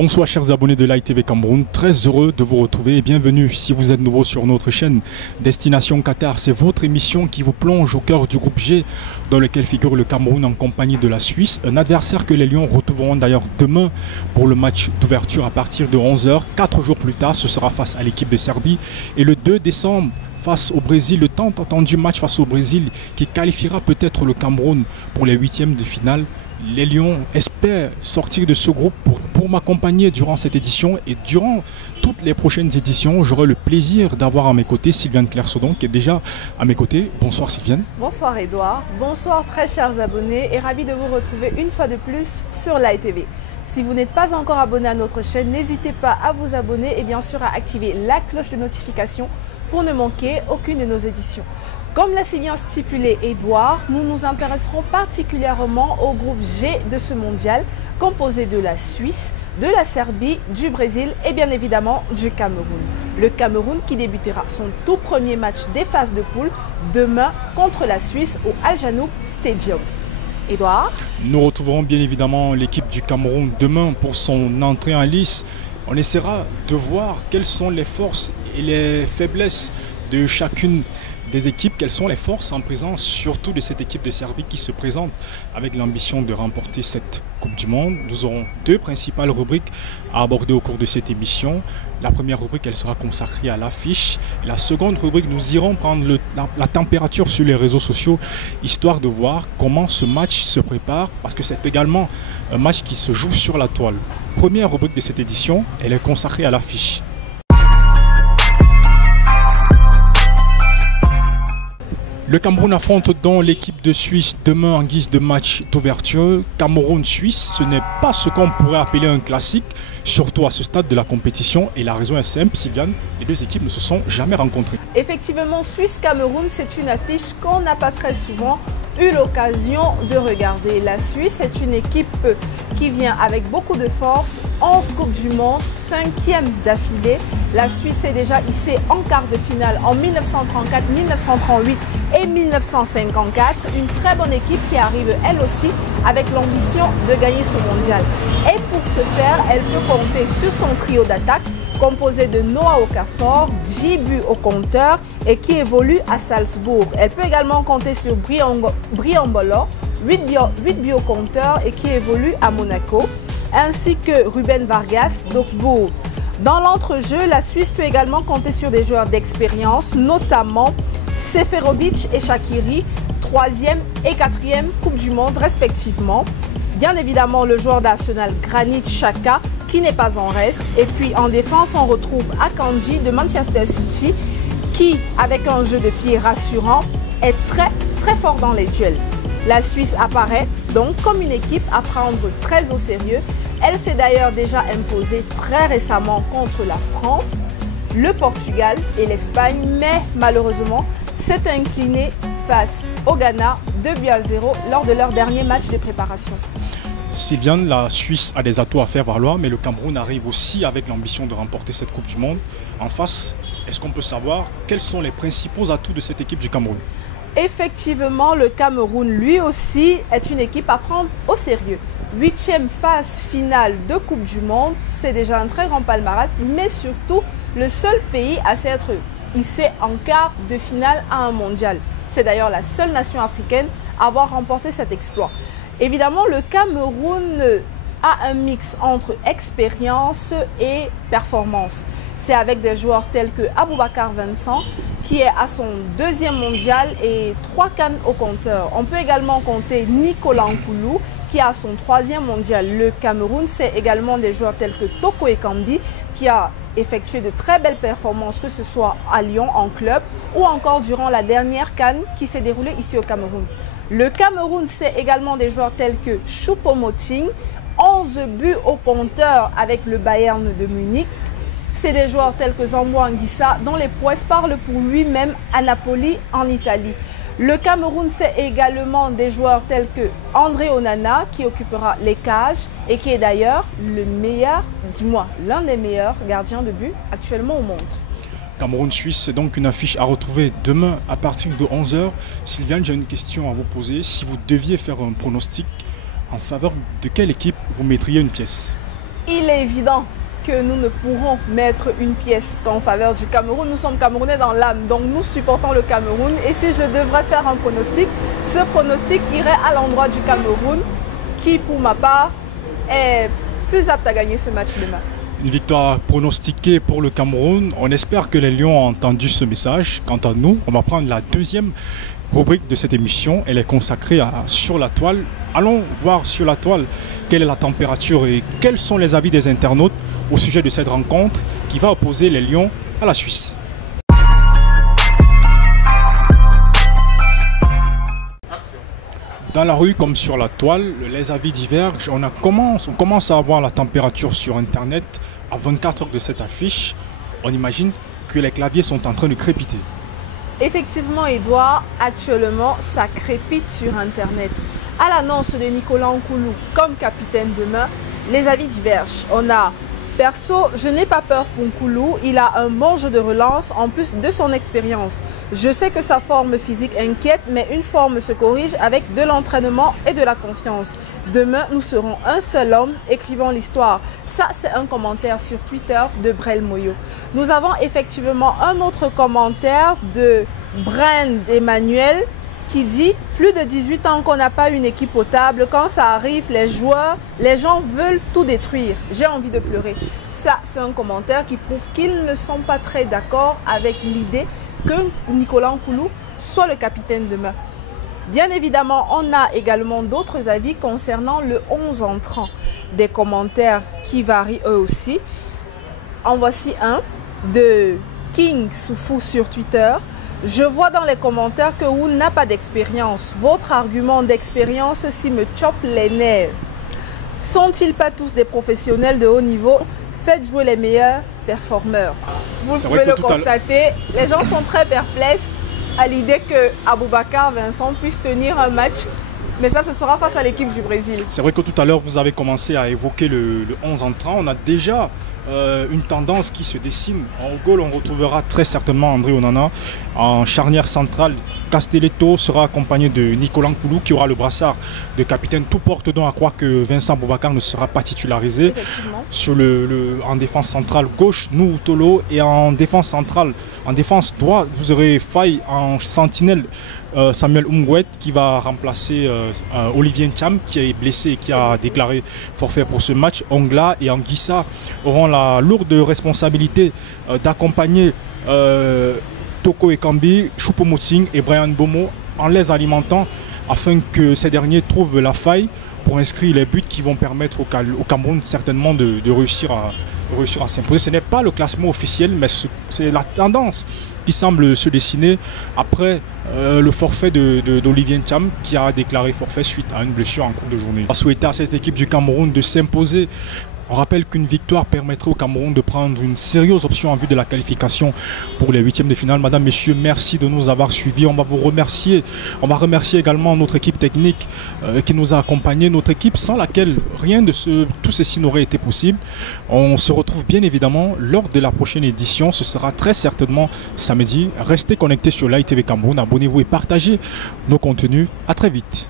Bonsoir chers abonnés de l'ITV Cameroun, très heureux de vous retrouver et bienvenue si vous êtes nouveau sur notre chaîne Destination Qatar. C'est votre émission qui vous plonge au cœur du groupe G dans lequel figure le Cameroun en compagnie de la Suisse. Un adversaire que les Lions retrouveront d'ailleurs demain pour le match d'ouverture à partir de 11 h. 4 jours plus tard, ce sera face à l'équipe de Serbie et le 2 décembre face au Brésil, le tant attendu match face au Brésil qui qualifiera peut-être le Cameroun pour les huitièmes de finale. Les Lions espèrent sortir de ce groupe pour m'accompagner durant cette édition et durant toutes les prochaines éditions. J'aurai le plaisir d'avoir à mes côtés Sylviane Clersodon qui est déjà à mes côtés. Bonsoir Sylviane. Bonsoir Edouard, bonsoir très chers abonnés et ravi de vous retrouver une fois de plus sur l'ITV. Si vous n'êtes pas encore abonné à notre chaîne, n'hésitez pas à vous abonner et bien sûr à activer la cloche de notification pour ne manquer aucune de nos éditions. Comme l'a si bien stipulé Edouard, nous nous intéresserons particulièrement au groupe G de ce mondial, composé de la Suisse, de la Serbie, du Brésil et bien évidemment du Cameroun. Le Cameroun qui débutera son tout premier match des phases de poule demain contre la Suisse au Al Janoub Stadium. Edouard? Nous retrouverons bien évidemment l'équipe du Cameroun demain pour son entrée en lice. On essaiera de voir quelles sont les forces et les faiblesses de chacune des équipes, quelles sont les forces en présence, surtout de cette équipe de Serbie qui se présente avec l'ambition de remporter cette Coupe du Monde. Nous aurons deux principales rubriques à aborder au cours de cette émission. La première rubrique, elle sera consacrée à l'affiche. La seconde rubrique, nous irons prendre la température sur les réseaux sociaux, histoire de voir comment ce match se prépare, parce que c'est également un match qui se joue sur la toile. Première rubrique de cette édition, elle est consacrée à l'affiche. Le Cameroun affronte donc l'équipe de Suisse demain en guise de match d'ouverture. Cameroun-Suisse, ce n'est pas ce qu'on pourrait appeler un classique, surtout à ce stade de la compétition. Et la raison est simple, Sylviane, les deux équipes ne se sont jamais rencontrées. Effectivement, Suisse-Cameroun, c'est une affiche qu'on n'a pas très souvent eu l'occasion de regarder. La Suisse est une équipe qui vient avec beaucoup de force, 11 Coupes du Monde, 5e d'affilée. La Suisse est déjà hissée en quart de finale en 1934, 1938 et 1954. Une très bonne équipe qui arrive elle aussi avec l'ambition de gagner ce mondial. Et pour ce faire, elle peut compter sur son trio d'attaque composé de Noah Okafor, Djibu au compteur et qui évolue à Salzbourg. Elle peut également compter sur Briambolo, 8 buts au compteur et qui évolue à Monaco, ainsi que Ruben Vargas d'Augsbourg. Dans l'entrejeu, la Suisse peut également compter sur des joueurs d'expérience, notamment Seferovic et Shaqiri, 3e et 4e Coupe du Monde respectivement. Bien évidemment, le joueur d'Arsenal Granit Xhaka qui n'est pas en reste. Et puis en défense, on retrouve Akanji de Manchester City qui, avec un jeu de pied rassurant, est très fort dans les duels. La Suisse apparaît donc comme une équipe à prendre très au sérieux. Elle s'est d'ailleurs déjà imposée très récemment contre la France, le Portugal et l'Espagne, mais malheureusement s'est inclinée face au Ghana 2-0 lors de leur dernier match de préparation. Sylviane, la Suisse a des atouts à faire valoir, mais le Cameroun arrive aussi avec l'ambition de remporter cette Coupe du Monde. En face, est-ce qu'on peut savoir quels sont les principaux atouts de cette équipe du Cameroun? Effectivement, le Cameroun, lui aussi, est une équipe à prendre au sérieux. 8e phase finale de Coupe du Monde, c'est déjà un très grand palmarès, mais surtout le seul pays à s'être hissé en quart de finale à un mondial. C'est d'ailleurs la seule nation africaine à avoir remporté cet exploit. Évidemment, le Cameroun a un mix entre expérience et performance. C'est avec des joueurs tels que Aboubakar Vincent, qui est à son 2e mondial et 3 CAN au compteur. On peut également compter Nicolas Nkoulou, qui a son 3e mondial. Le Cameroun, c'est également des joueurs tels que Toko Ekambi, qui a effectué de très belles performances, que ce soit à Lyon en club ou encore durant la dernière CAN qui s'est déroulée ici au Cameroun. Le Cameroun, c'est également des joueurs tels que Choupo-Moting, 11 buts au compteur avec le Bayern de Munich. C'est des joueurs tels que Zambo Anguissa, dont les prouesses parlent pour lui-même à Napoli en Italie. Le Cameroun, c'est également des joueurs tels que André Onana, qui occupera les cages et qui est d'ailleurs le meilleur, dis-moi, l'un des meilleurs gardiens de but actuellement au monde. Cameroun-Suisse, c'est donc une affiche à retrouver demain à partir de 11 h. Sylviane, j'ai une question à vous poser. Si vous deviez faire un pronostic, en faveur de quelle équipe vous mettriez une pièce? il est évident que nous ne pourrons mettre une pièce qu'en faveur du Cameroun. Nous sommes Camerounais dans l'âme, donc nous supportons le Cameroun. Et si je devrais faire un pronostic, ce pronostic irait à l'endroit du Cameroun, qui pour ma part est plus apte à gagner ce match demain. Une victoire pronostiquée pour le Cameroun. On espère que les Lions ont entendu ce message. Quant à nous, on va prendre la deuxième rubrique de cette émission. Elle est consacrée à Sur la toile. Allons voir sur la toile quelle est la température et quels sont les avis des internautes au sujet de cette rencontre qui va opposer les Lions à la Suisse. Dans la rue comme sur la toile, les avis divergent. On commence à avoir la température sur Internet à 24 heures de cette affiche. On imagine que les claviers sont en train de crépiter. Effectivement, Edouard, actuellement, ça crépite sur Internet. À l'annonce de Nicolas Nkoulou comme capitaine demain, les avis divergent. On a, perso, je n'ai pas peur pour Nkoulou. Il a un bon jeu de relance en plus de son expérience. Je sais que sa forme physique inquiète, mais une forme se corrige avec de l'entraînement et de la confiance. Demain, nous serons un seul homme écrivant l'histoire. Ça, c'est un commentaire sur Twitter de Brel Moyo. Nous avons effectivement un autre commentaire de Brand Emmanuel qui dit « Plus de 18 ans qu'on n'a pas une équipe potable. Quand ça arrive, les gens veulent tout détruire. J'ai envie de pleurer. » Ça, c'est un commentaire qui prouve qu'ils ne sont pas très d'accord avec l'idée que Nicolas Nkoulou soit le capitaine demain. Bien évidemment, on a également d'autres avis concernant le 11 entrant. Des commentaires qui varient eux aussi. En voici un de King Soufou sur Twitter. Je vois dans les commentaires que Woul n'a pas d'expérience. Votre argument d'expérience si me chope les nerfs. Sont-ils pas tous des professionnels de haut niveau? Faites jouer les meilleurs performeurs. Vous pouvez le constater, les gens sont très perplexes à l'idée que Aboubakar Vincent puisse tenir un match. Mais ça, ce sera face à l'équipe du Brésil. C'est vrai que tout à l'heure, vous avez commencé à évoquer le 11 entrant. On a déjà une tendance qui se dessine. En goal, on retrouvera très certainement André Onana. En charnière centrale, Castelletto sera accompagné de Nicolas Nkoulou qui aura le brassard de capitaine. Tout porte donc à croire que Vincent Aboubakar ne sera pas titularisé. Sur en défense centrale gauche, nous Tolo, et en défense centrale, en défense droite, vous aurez Faye en sentinelle. Samuel Umgouet qui va remplacer Olivier Ncham qui est blessé et qui a déclaré forfait pour ce match. Ongla et Anguissa auront la lourde responsabilité d'accompagner Toko Ekambi, Choupo-Moting et Brian Bomo en les alimentant afin que ces derniers trouvent la faille pour inscrire les buts qui vont permettre au Cameroun certainement de réussir à s'imposer. Ce n'est pas le classement officiel, mais c'est la tendance qui semble se dessiner après le forfait d'Olivier Ncham qui a déclaré forfait suite à une blessure en cours de journée. On va souhaiter à cette équipe du Cameroun de s'imposer. On rappelle qu'une victoire permettrait au Cameroun de prendre une sérieuse option en vue de la qualification pour les huitièmes de finale. Madame, messieurs, merci de nous avoir suivis. On va vous remercier. On va remercier également notre équipe technique qui nous a accompagnés. Notre équipe sans laquelle rien de tout ceci n'aurait été possible. On se retrouve bien évidemment lors de la prochaine édition. Ce sera très certainement samedi. Restez connectés sur l'ITV Cameroun. Abonnez-vous et partagez nos contenus. À très vite.